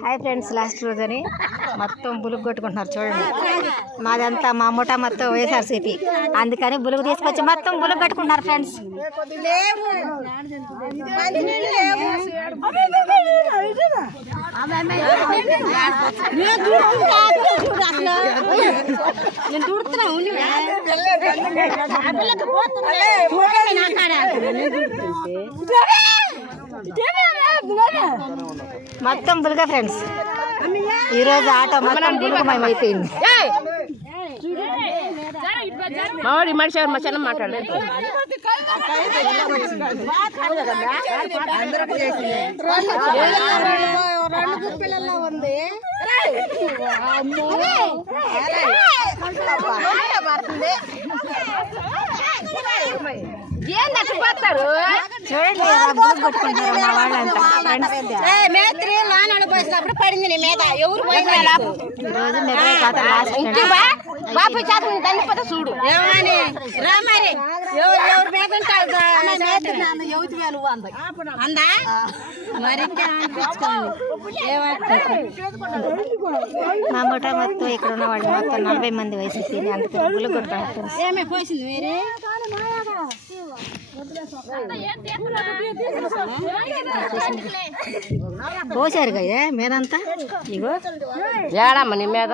Hi friends last రోజు అని మొత్తం బులుగు కొట్టుకుంటున్నారు చూడండి మాదంతా మా ముఠ మొత్తం వైఎస్ఆర్సీపీ అందుకని బులుగు తీసుకొచ్చి మొత్తం బులుగు కట్టుకుంటున్నారు ఫ్రెండ్స్ మొత్తం బులుగా ఫ్రెండ్స్ ఈరోజు ఆటో మొత్తం బులుగుమయం అయిపోయింది మావాడి మనిషి ఎవరు మా చిన్న మాట్లాడలేదు రెండు గుప్పిళ్ళల్లో ఉంది ఏంది అట్లా పోతారు చూడండి ఇలా బులుగు కొట్టుకుంటున్నారు మా వాళ్ళంతా. ఫ్రెండ్స్. మేత్రి లానాడు పోసినప్పుడు పడింది నీ మీద. ఎవరు బాపు చేత తల్లిపోతే చూడు. ఏమని? రా మరి. ఎవరు ఎవరు మీద ఉంటారు? అందా? మరి మా ముఠా మొత్తం ఇక్కడ ఉన్న వాళ్ళు మొత్తం నలభై మంది ఫ్రెండ్స్ ఏమే పోసింది మీరు? పోసారు కదా మీదంతా? ఇగో. ఏడమ్మ నీ మీద?